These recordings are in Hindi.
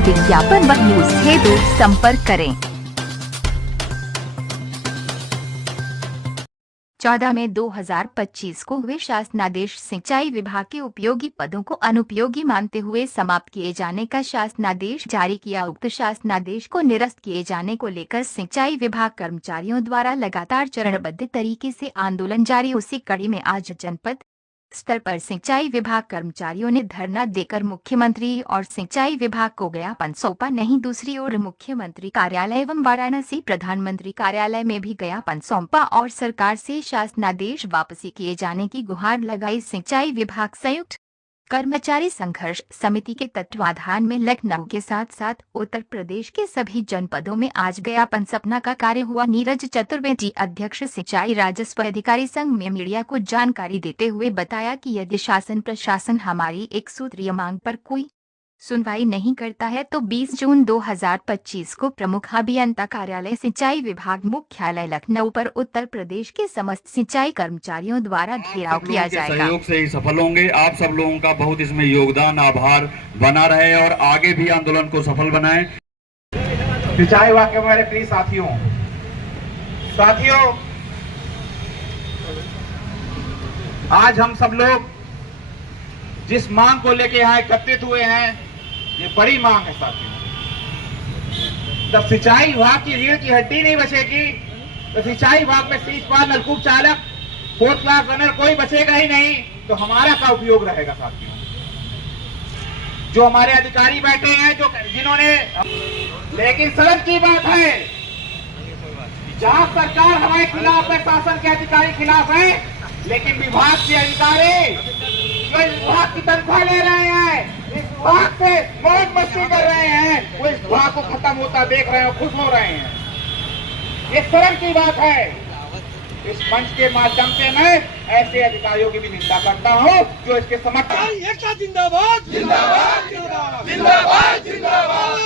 विज्ञापन व न्यूज हेतु संपर्क करें। 14 मई 2025 को हुए शासनादेश सिंचाई विभाग के उपयोगी पदों को अनुपयोगी मानते हुए समाप्त किए जाने का शासनादेश जारी किया। उक्त शासनादेश को निरस्त किए जाने को लेकर सिंचाई विभाग कर्मचारियों द्वारा लगातार चरणबद्ध तरीके से आंदोलन जारी। उसी कड़ी में आज जनपद स्तर पर सिंचाई विभाग कर्मचारियों ने धरना देकर मुख्यमंत्री और सिंचाई विभाग को ज्ञापन सौंपा। नहीं दूसरी ओर मुख्यमंत्री कार्यालय एवं वाराणसी प्रधानमंत्री कार्यालय में भी ज्ञापन सौंपा और सरकार से शासनादेश वापसी किए जाने की गुहार लगाई। सिंचाई विभाग संयुक्त कर्मचारी संघर्ष समिति के तत्वाधान में लखनऊ के साथ साथ उत्तर प्रदेश के सभी जनपदों में आज ज्ञापन सपना का कार्य हुआ। नीरज चतुर्वेदी अध्यक्ष सिंचाई राजस्व अधिकारी संघ में मीडिया को जानकारी देते हुए बताया कि यदि शासन प्रशासन हमारी एक सूत्रीय मांग पर कोई सुनवाई नहीं करता है तो 20 जून 2025 को प्रमुख अभियंता कार्यालय सिंचाई विभाग मुख्यालय लखनऊ पर उत्तर प्रदेश के समस्त सिंचाई कर्मचारियों द्वारा घेराव किया जाएगा। सहयोग से ही सफल होंगे। आप सब लोगों का बहुत इसमें योगदान आभार बना रहे और आगे भी आंदोलन को सफल बनाएं। सिंचाई विभाग के हमारे प्रिय साथियों, आज हम सब लोग जिस मांग को लेके यहाँ एकत्रित हुए हैं, ये बड़ी मांग है साथियों। जब सिंचाई विभाग की रीढ़ की हड्डी नहीं बचेगी तो सिंचाई विभाग में सीचपाल, नलकूप चालक, 4th क्लास रनर कोई बचेगा ही नहीं, तो हमारा क्या उपयोग रहेगा साथियों। जो हमारे अधिकारी बैठे हैं, जिन्होंने, लेकिन शर्म की बात है, जहां सरकार हमारे खिलाफ है, शासन के अधिकारी खिलाफ है, लेकिन विभाग के अधिकारी जो इस विभाग की तनख्वाह ले रहे हैं, इस विभाग से मौज मस्ती कर रहे हैं, वो इस विभाग को खत्म होता देख रहे हैं, खुश हो रहे हैं। ये शर्म की बात है। इस मंच के माध्यम से मैं ऐसे अधिकारियों की भी निंदा करता हूँ जो इसके समर्थन। जिंदाबाद जिंदाबाद जिंदाबाद जिंदाबाद।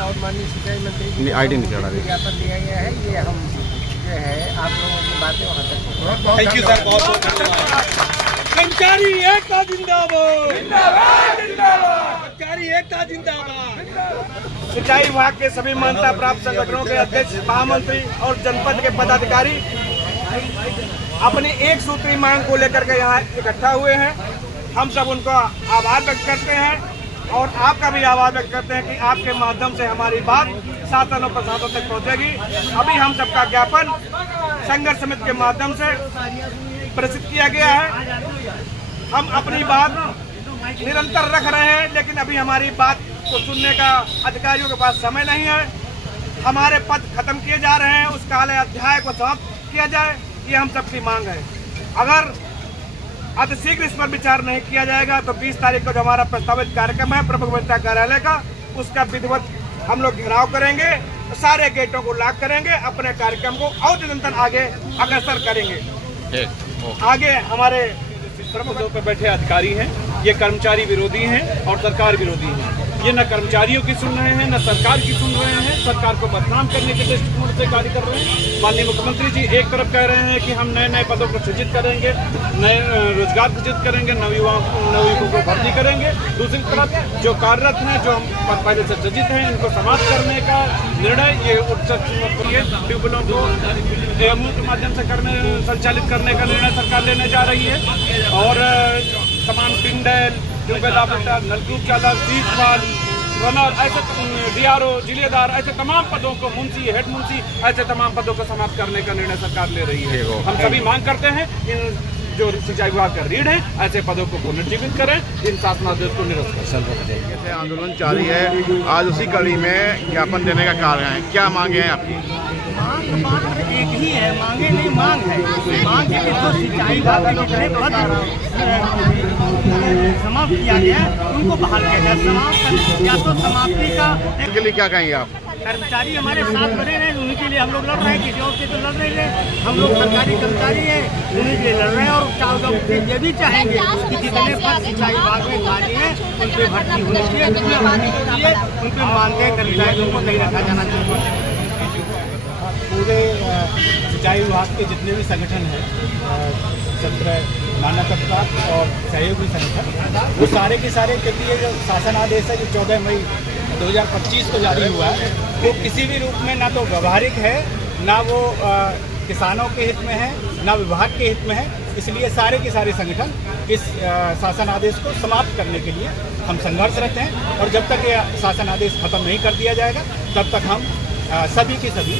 और माननीय सिंचाई मंत्री आईडी नहीं चढ़ा विज्ञापन दिया गया है, ये हम जो है आप लोगों की बातें वहाँ तक। थैंक यू सर, बहुत बहुत धन्यवाद। कर्मचारी एकता जिंदाबाद जिंदाबाद जिंदाबाद। कर्मचारी एकता जिंदाबाद। सिंचाई विभाग के सभी मान्यता प्राप्त संगठनों के अध्यक्ष, महामंत्री और जनपद के पदाधिकारी अपनी एक सूत्री मांग को लेकर के यहाँ इकट्ठा हुए हैं। हम सब उनका आभार व्यक्त करते हैं और आपका भी आभार व्यक्त करते हैं कि आपके माध्यम से हमारी बात शासन और प्रशासन तक पहुंचेगी। अभी हम सबका ज्ञापन संघर्ष समिति के माध्यम से प्रसिद्ध किया गया है। हम अपनी बात निरंतर रख रहे हैं, लेकिन अभी हमारी बात को सुनने का अधिकारियों के पास समय नहीं है। हमारे पद खत्म किए जा रहे हैं, उस काले अध्याय को समाप्त किया जाए, ये हम सबकी मांग है। अगर अतिशीघ्र इस पर विचार नहीं किया जाएगा तो 20 तारीख को जो हमारा प्रस्तावित कार्यक्रम है प्रमुख अभियंता कार्यालय का, उसका विधिवत हम लोग घेराव करेंगे, सारे गेटों को लॉक करेंगे, अपने कार्यक्रम को और निरंतर आगे अग्रसर करेंगे। आगे हमारे प्रमुख पदों पर बैठे अधिकारी हैं, ये कर्मचारी विरोधी हैं और सरकार विरोधी हैं। ये न कर्मचारियों की सुन रहे हैं, न सरकार की सुन रहे हैं। सरकार को बदनाम करने के दृष्टिकोण से कार्य कर रहे हैं। माननीय मुख्यमंत्री जी एक तरफ कह रहे हैं कि हम नए नए पदों को सृजित करेंगे, नए रोजगार सृजित करेंगे, नवयुवकों को भर्ती करेंगे। दूसरी तरफ जो कार्यरत हैं, जो हम पहले से सृजित हैं, इनको समाप्त करने का निर्णय ये ट्यूबवेलों को एएमयू के माध्यम से संचालित करने का निर्णय सरकार लेने जा रही है। और तमाम टिंडल, ट्यूबवेल ऑपरेटर, नलकूप चालक, सीचपाल, रनर, ऐसे डीआरओ, जिलेदार, ऐसे तमाम पदों को, मुंशी, हेड मुंशी, ऐसे तमाम पदों को समाप्त करने का निर्णय सरकार ले रही है। हम सभी मांग करते हैं इन जो सिंचाई विभाग का रीढ़ है, ऐसे पदों को पुनर्जीवित करें, इन शासनादेश को निरस्त करें। आंदोलन जारी है, आज उसी कड़ी में ज्ञापन देने का कार्य है। क्या मांगे हैं आपकी? मांग एक ही है, मांगे नहीं मांग है। मांग है तो सिंचाई विभाग के जितने पद समाप्त किया गया उनको बहाल किया जाए। समाप्त या तो समाप्ति का इसके लिए क्या कहेंगे आप? कर्मचारी हमारे साथ बने रहे, उन्हीं के लिए हम लोग लड़ रहे हैं। किसी और से तो लड़ रहे हैं, हम लोग सरकारी कर्मचारी हैं, उन्हीं के लिए लड़ रहे हैं। और ये भी चाहेंगे कि जितने पद सिंचाई विभाग में खाली हैं उन पर भर्ती होनी चाहिए, उन पर मानदेय कर्मचारियों को नहीं रखा जाना चाहिए। पूरे सिंचाई विभाग के जितने भी संगठन हैं, 17 मान्यता प्राप्त और सहयोगी संगठन, वो सारे के सारे, क्योंकि ये जो शासन आदेश है जो 14 मई 2025 को जारी हुआ है, वो किसी भी रूप में ना तो व्यवहारिक है, ना वो किसानों के हित में है, ना विभाग के हित में है। इसलिए सारे के सारे संगठन इस शासन आदेश को समाप्त करने के लिए हम संघर्षरत हैं, और जब तक ये शासन आदेश खत्म नहीं कर दिया जाएगा तब तक हम सभी की सभी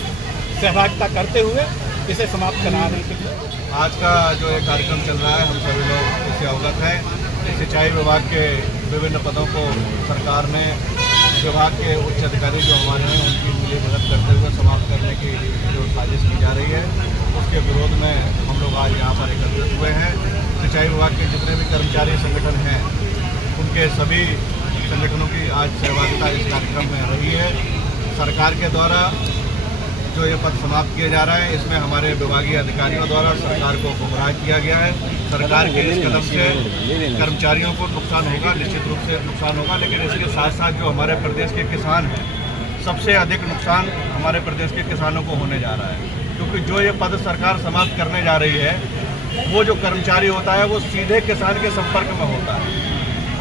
सहभागिता करते हुए इसे समाप्त कराने के लिए। आज का जो ये कार्यक्रम चल रहा है, हम सभी लोग इससे अवगत हैं। सिंचाई विभाग के विभिन्न पदों को सरकार ने विभाग के उच्च अधिकारी जो हमारे हैं उनकी मिलीभगत करते हुए समाप्त करने की जो साजिश की जा रही है, उसके विरोध में हम लोग आज यहाँ पर एकत्रित हुए हैं। सिंचाई विभाग के जितने भी कर्मचारी संगठन हैं, उनके सभी संगठनों की आज सहभागिता इस कार्यक्रम में रही है। सरकार के द्वारा जो ये पद समाप्त किया जा रहा है, इसमें हमारे विभागीय अधिकारियों द्वारा सरकार को गुमराह किया गया है। सरकार के इस कदम से कर्मचारियों को नुकसान होगा, निश्चित रूप से नुकसान होगा, लेकिन इसके साथ साथ जो हमारे प्रदेश के किसान हैं, सबसे अधिक नुकसान हमारे प्रदेश के किसानों को होने जा रहा है, क्योंकि जो ये पद सरकार समाप्त करने जा रही है, वो जो कर्मचारी होता है वो सीधे किसान के संपर्क में होता है,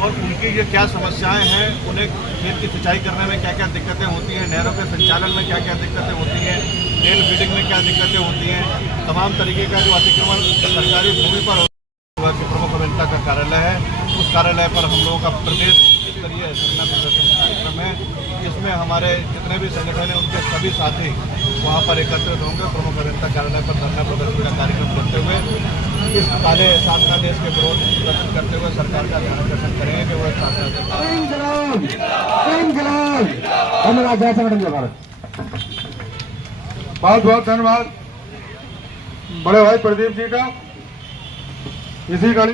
और उनकी ये क्या समस्याएं हैं, उन्हें खेत की सिंचाई करने में क्या क्या दिक्कतें होती हैं, नहरों के संचालन में क्या क्या दिक्कतें होती हैं, टेल फीडिंग में क्या दिक्कतें होती हैं, तमाम तरीके का जो अतिक्रमण सरकारी भूमि पर होता है। प्रमुख अभियंता का कार्यालय है, उस कार्यालय पर हम लोगों का प्रदेश स्तरीय धरना प्रदर्शन कार्यक्रम है, जिसमें हमारे जितने भी संगठन हैं उनके सभी साथी वहाँ पर एकत्रित होंगे। प्रमुख अभियंता कार्यालय पर धरना प्रदर्शन का कार्यक्रम करते हुए इस काले शासनादेश के विरोध प्रदर्शन करते हुए सरकार का ध्यान आकर्षण करेंगे कि वह शासनादेश। बहुत बहुत धन्यवाद बड़े भाई प्रदीप जी का। इसी कड़ी